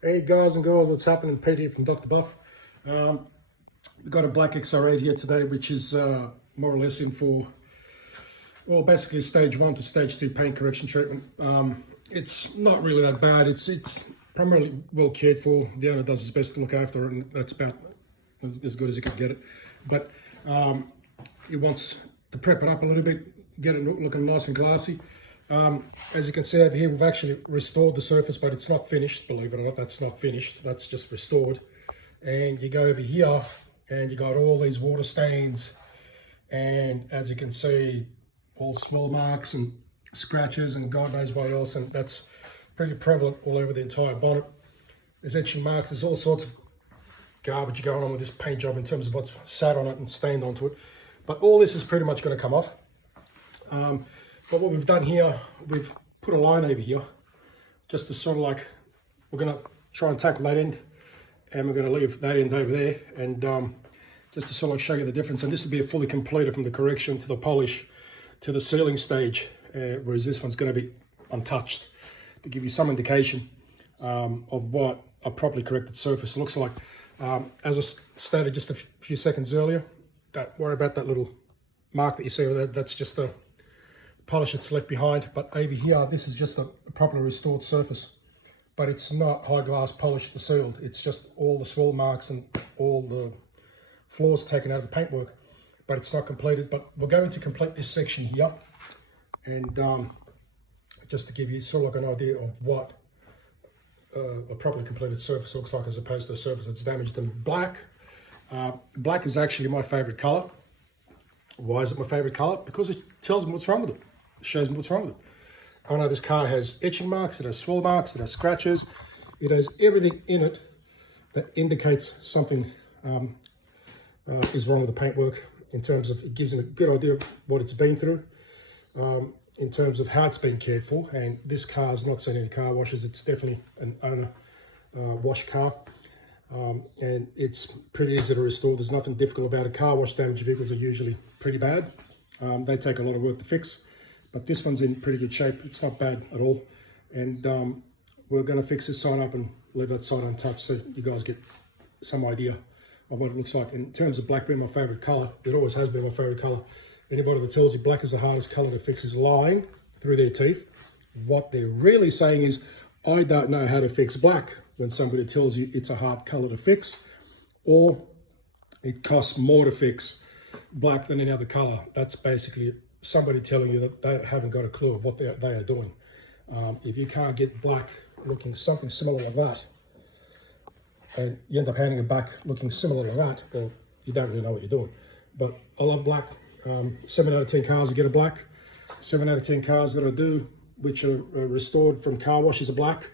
Hey guys and girls, what's happening? Pete here from Dr. Buff. We've got a black XR8 here today, which is more or less in for, well, basically stage 1 to stage 2 paint correction treatment. It's not really that bad. It's primarily well cared for. The owner does his best to look after it, and that's about as good as he could get it. But he wants to prep it up a little bit, get it looking nice and glassy. As you can see over here, we've actually restored the surface, but it's not finished. Believe it or not, that's not finished. That's just restored. And you go over here and you got all these water stains. And as you can see, all swirl marks and scratches and God knows what else. And that's pretty prevalent all over the entire bonnet. There's etching marks. There's all sorts of garbage going on with this paint job in terms of what's sat on it and stained onto it. But all this is pretty much going to come off. But what we've done here, we've put a line over here, just to sort of like, we're going to try and tackle that end, and we're going to leave that end over there, and just to sort of like show you the difference. And this will be fully completed from the correction to the polish to the sealing stage, whereas this one's going to be untouched, to give you some indication of what a properly corrected surface looks like. As I stated just a few seconds earlier, don't worry about that little mark that you see there. That's just the polish that's left behind. But over here, this is just a properly restored surface, but it's not high glass polished or sealed. It's just all the swirl marks and all the flaws taken out of the paintwork, but it's not completed. But we're going to complete this section here, and just to give you sort of like an idea of what a properly completed surface looks like, as opposed to a surface that's damaged. And black is actually my favorite color. Why is it my favorite color? Because it tells me what's wrong with it. It shows me what's wrong with it. I know this car has etching marks, it has swirl marks, it has scratches, it has everything in it that indicates something is wrong with the paintwork, in terms of, it gives them a good idea of what it's been through, in terms of how it's been cared for. And this car has not seen any car washes. It's definitely an owner wash car. And it's pretty easy to restore. There's nothing difficult about it. Car wash damaged vehicles are usually pretty bad. They take a lot of work to fix, but this one's in pretty good shape. It's not bad at all. And we're going to fix this side up and leave that side untouched, so you guys get some idea of what it looks like. In terms of black being my favorite color, it always has been my favorite color. Anybody that tells you black is the hardest color to fix is lying through their teeth. What they're really saying is, I don't know how to fix black, when somebody tells you it's a hard color to fix, or it costs more to fix black than any other color. That's basically somebody telling you that they haven't got a clue of what they are doing. If you can't get black looking something similar like that, and you end up handing it back looking similar to that, well, you don't really know what you're doing. But I love black. 7 out of 10 cars you get a black. 7 out of 10 cars that I do, which are restored from car washes, are black.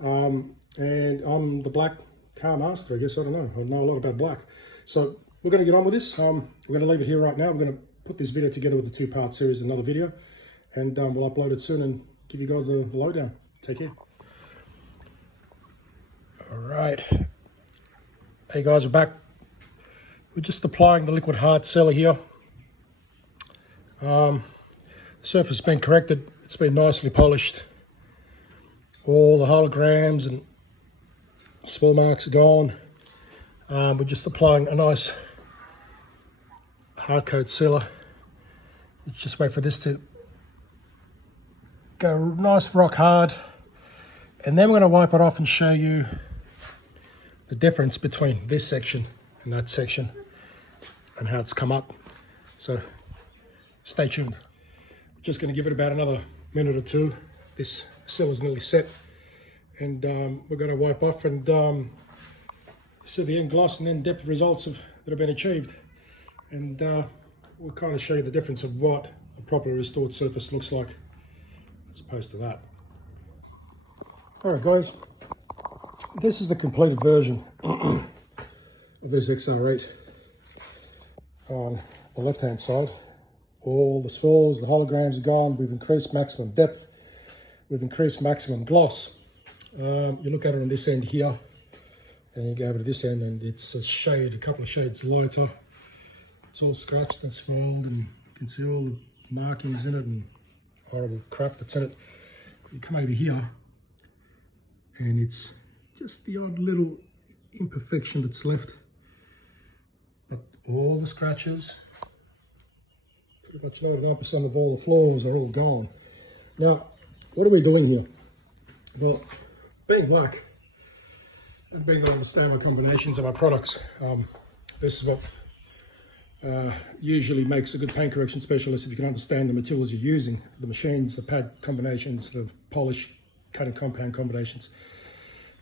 And I'm the black car master, I guess. I don't know. I know a lot about black. So we're going to get on with this. We're going to leave it here right now. I'm going to put this video together with a 2-part series, another video, and we'll upload it soon and give you guys the lowdown. Take care. All right. Hey guys, we're back. We're just applying the liquid hard sealer here. The surface has been corrected. It's been nicely polished. All the holograms and swirl marks are gone. We're just applying a nice hard coat sealer. Just wait for this to go nice rock hard, and then we're going to wipe it off and show you the difference between this section and that section and how it's come up. So stay tuned. Just going to give it about another minute or two. This sealer's nearly set, and we're going to wipe off and see the end gloss and end depth results that have been achieved, and we'll kind of show you the difference of what a properly restored surface looks like as opposed to that. All right guys, this is the completed version of this XR8. On the left hand side, all the swirls, the holograms are gone. We've increased maximum depth, we've increased maximum gloss. You look at it on this end here, and you go over to this end, and it's a couple of shades lighter. It's all scratched and swirled, and you can see all the markings in it and horrible crap that's in it. You come over here, and it's just the odd little imperfection that's left. But all the scratches, pretty much 99% of all the flaws are all gone. Now, what are we doing here? Well, being black and being able to understand my combinations of our products, this is what usually makes a good paint correction specialist. If you can understand the materials you're using, the machines, the pad combinations, the polish, cutting compound combinations.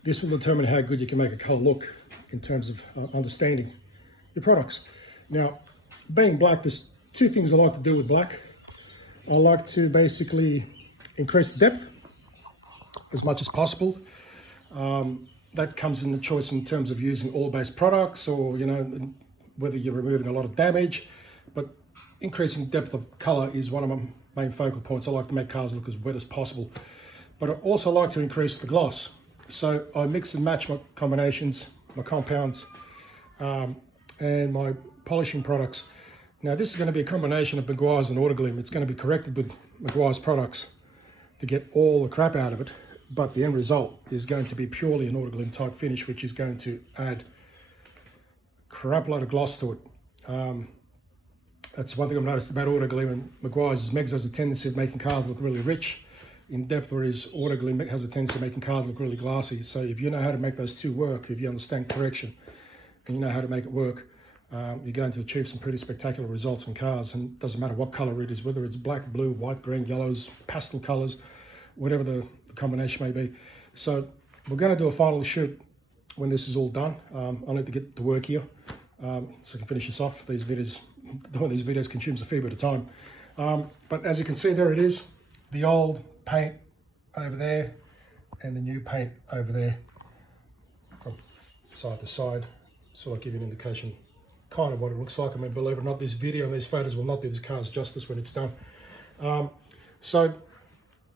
This will determine how good you can make a color look in terms of understanding your products. Now, being black, there's two things I like to do with black. I like to basically increase the depth as much as possible. That comes in the choice in terms of using oil-based products, or whether you're removing a lot of damage. But increasing depth of color is one of my main focal points. I like to make cars look as wet as possible, but I also like to increase the gloss. So I mix and match my combinations, my compounds, and my polishing products. Now this is going to be a combination of Meguiar's and Autoglym. It's going to be corrected with Meguiar's products to get all the crap out of it, but the end result is going to be purely an Autoglym type finish, which is going to add a crap load of gloss to it. That's one thing I've noticed about Autoglym and Meguiar's is Megs has a tendency of making cars look really rich in depth, whereas Autoglym has a tendency of making cars look really glassy. So if you know how to make those two work, if you understand correction and you know how to make it work, you're going to achieve some pretty spectacular results in cars. And it doesn't matter what color it is, whether it's black, blue, white, green, yellows, pastel colors, whatever the combination may be. So we're going to do a final shoot when this is all done. I need to get to work here so I can finish this off. Doing these videos consumes a fair bit of time. But as you can see, there it is. The old paint over there and the new paint over there from side to side. So I'll give you an indication kind of what it looks like. I mean, believe it or not, this video and these photos will not do this car's justice when it's done. So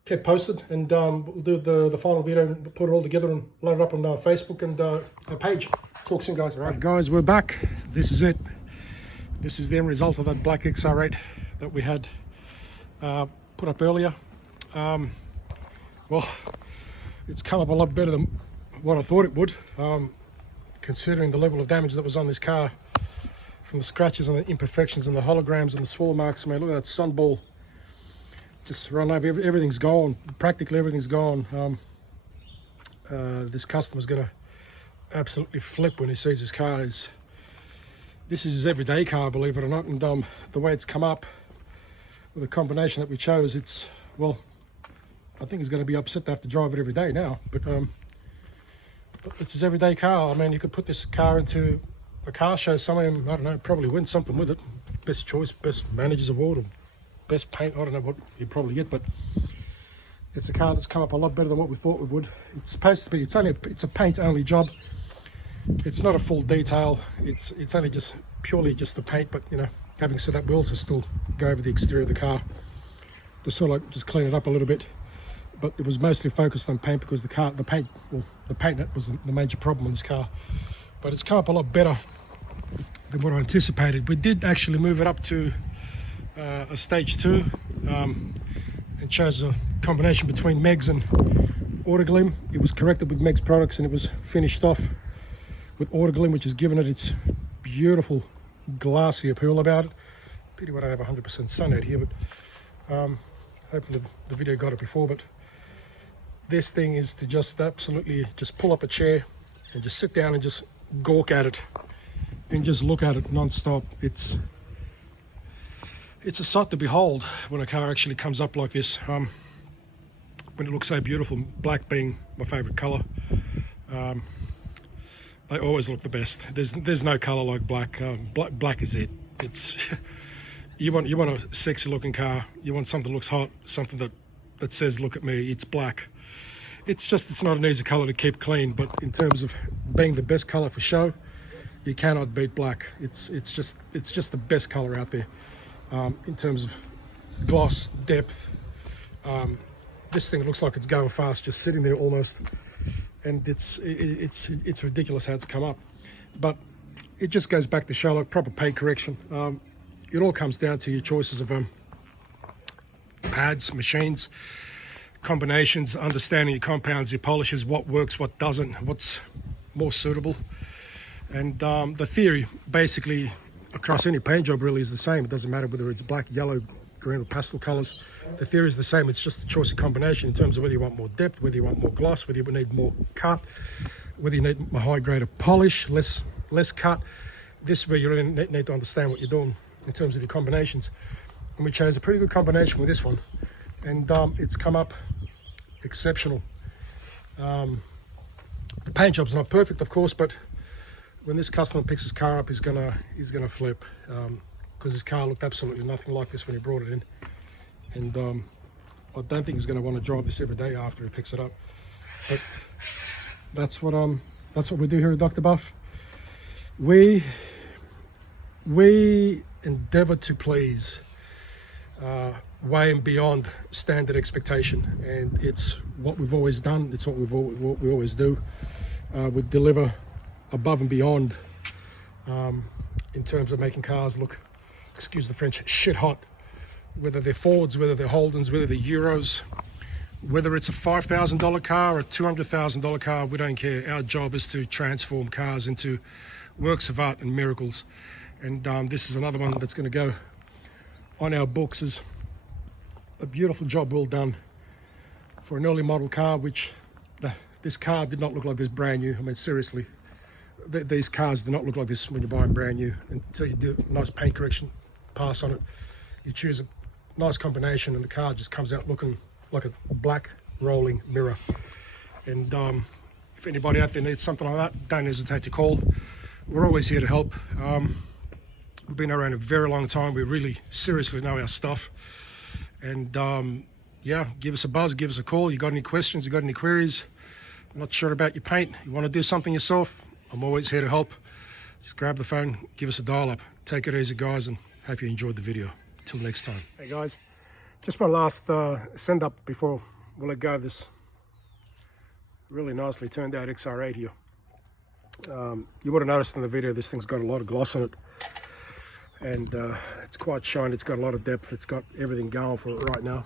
keep posted, and we'll do the final video and put it all together and load it up on Facebook and our page. Talk soon, guys. All right, guys, we're back. This is it. This is the end result of that black XR8 that we had put up earlier. Well, it's come up a lot better than what I thought it would, considering the level of damage that was on this car from the scratches and the imperfections and the holograms and the swirl marks. I mean, look at that sunball just run over. Everything's gone. Practically everything's gone. This customer's gonna absolutely flip when he sees his car. This is his everyday car, believe it or not, and the way it's come up with the combination that we chose, it's, well, I think he's going to be upset to have to drive it every day now, but it's his everyday car. I mean, you could put this car into a car show somewhere and, I don't know, probably win something with it. Best choice, best managers award, or best paint, I don't know what you'd probably get, but it's a car that's come up a lot better than what we thought we would. It's supposed to be, it's a paint only job. It's not a full detail. It's only just purely just the paint, but having said that, we also still go over the exterior of the car to sort of like just clean it up a little bit. But it was mostly focused on paint because the paint was the major problem in this car. But it's come up a lot better than what I anticipated. We did actually move it up to a stage 2 and chose a combination between Megs and Autoglym. It was corrected with Megs products and it was finished off with Autoglym, which has given it its beautiful glassy appeal about it. Pity we don't have 100% sun out here, but hopefully the video got it before. But this thing is to just absolutely just pull up a chair and just sit down and just gawk at it and just look at it non-stop. It's a sight to behold when a car actually comes up like this, when it looks so beautiful, black being my favorite color. They always look the best. There's no color like black. Black is it. It's you want a sexy looking car. You want something that looks hot, something that says look at me. It's black. It's not an easy color to keep clean, but in terms of being the best color for show, you cannot beat black. It's just the best color out there in terms of gloss, depth. This thing looks like it's going fast, just sitting there almost. And it's ridiculous how it's come up, but it just goes back to show like proper paint correction. It all comes down to your choices of pads, machines, combinations, understanding your compounds, your polishes, what works, what doesn't, what's more suitable. And the theory basically across any paint job really is the same. It doesn't matter whether it's black, yellow, green or pastel colors. The theory is the same. It's just a choice of combination in terms of whether you want more depth, whether you want more gloss, whether you need more cut, whether you need a high grade of polish, less cut. This is where you really need to understand what you're doing in terms of your combinations. And we chose a pretty good combination with this one, and it's come up exceptional. The paint job's not perfect, of course, but when this customer picks his car up, he's gonna flip, because his car looked absolutely nothing like this when he brought it in, and I don't think he's going to want to drive this every day after he picks it up. But that's what we do here at Dr. Buff. We endeavour to please way and beyond standard expectation, and it's what we've always done. It's what we always do. We deliver above and beyond in terms of making cars look, excuse the French, shit hot. Whether they're Fords, whether they're Holdens, whether they're Euros, whether it's a $5,000 car or a $200,000 car, we don't care. Our job is to transform cars into works of art and miracles. And this is another one that's going to go on our books as a beautiful job well done for an early model car, which this car did not look like this brand new. I mean, seriously, these cars do not look like this when you buy them brand new until you do a nice paint correction pass on it. You choose a nice combination and the car just comes out looking like a black rolling mirror. And if anybody out there needs something like that, don't hesitate to call. We're always here to help. We've been around a very long time. We really seriously know our stuff. And yeah, give us a buzz, give us a call. You got any questions, you got any queries, not sure about your paint, you want to do something yourself, I'm always here to help. Just grab the phone, give us a dial up. Take it easy, guys, and hope you enjoyed the video. Till next time. Hey guys, just my last send up before we let go of this really nicely turned out XR8 here. You would have noticed in the video this thing's got a lot of gloss on it, and it's quite shiny. It's got a lot of depth. It's got everything going for it right now.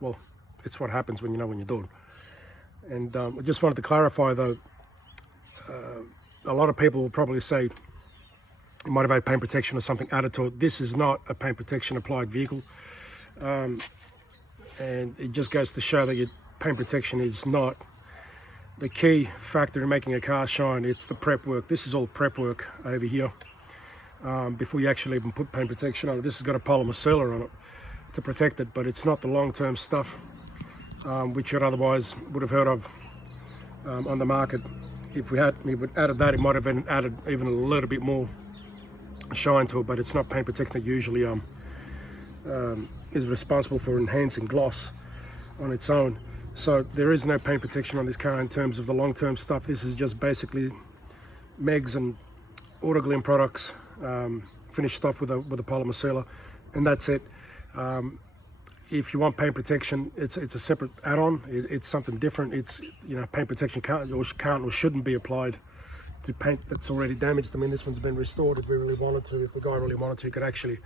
Well, it's what happens when you know when you're doing. And I just wanted to clarify though, a lot of people will probably say it might have had paint protection or something added to it. This is not a paint protection applied vehicle, and it just goes to show that your paint protection is not the key factor in making a car shine. It's the prep work. This is all prep work over here before you actually even put paint protection on it. This has got a polymer sealer on it to protect it, but it's not the long-term stuff which you otherwise would have heard of on the market. If we had added that, it might have been added even a little bit more shine to it, but it's not paint protection that usually is responsible for enhancing gloss on its own. So there is no paint protection on this car in terms of the long-term stuff. This is just basically Megs and Autoglym products finished off with a polymer sealer, and that's it. If you want paint protection, it's a separate add-on. It's something different. It's, you know, paint protection can't or shouldn't be applied to paint that's already damaged. I mean, this one's been restored. If we really wanted to, if the guy really wanted to, he could actually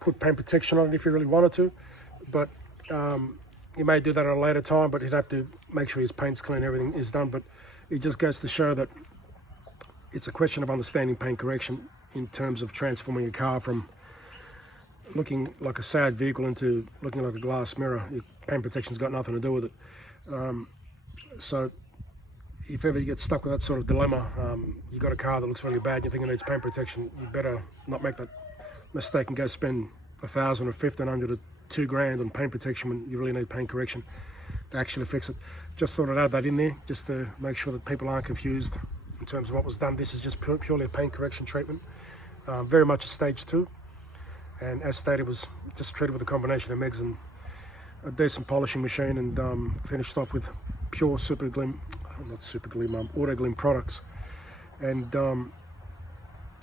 put paint protection on it if he really wanted to. But he may do that at a later time, but he'd have to make sure his paint's clean, everything is done. But it just goes to show that it's a question of understanding paint correction in terms of transforming a car from looking like a sad vehicle into looking like a glass mirror. Your paint protection's got nothing to do with it. So if ever you get stuck with that sort of dilemma, you got a car that looks really bad and you think it needs paint protection, you better not make that mistake and go spend $1,000 or $1,500 or $2,000 on paint protection when you really need paint correction to actually fix it. Just thought I'd add that in there just to make sure that people aren't confused in terms of what was done. This is just purely a paint correction treatment, very much a stage 2. And as stated, was just treated with a combination of Megs and a decent polishing machine, and finished off with pure Autoglym products. And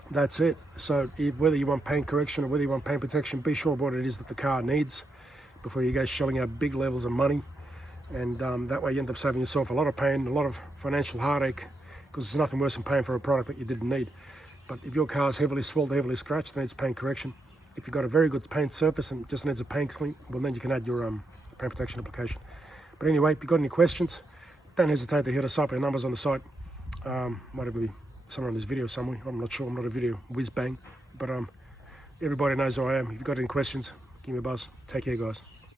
that's it. So whether you want paint correction or whether you want paint protection, be sure what it is that the car needs before you go shelling out big levels of money. And that way you end up saving yourself a lot of pain, a lot of financial heartache, because there's nothing worse than paying for a product that you didn't need. But if your car is heavily swelled, heavily scratched, and needs paint correction, If you've got a very good paint surface and just needs a paint clean, well then you can add your paint protection application. But anyway, if you've got any questions, don't hesitate to hit us up. Our number's on the site. Might even be somewhere on this video somewhere. I'm not sure. I'm not a video whiz bang. But everybody knows who I am. If you've got any questions, give me a buzz. Take care, guys.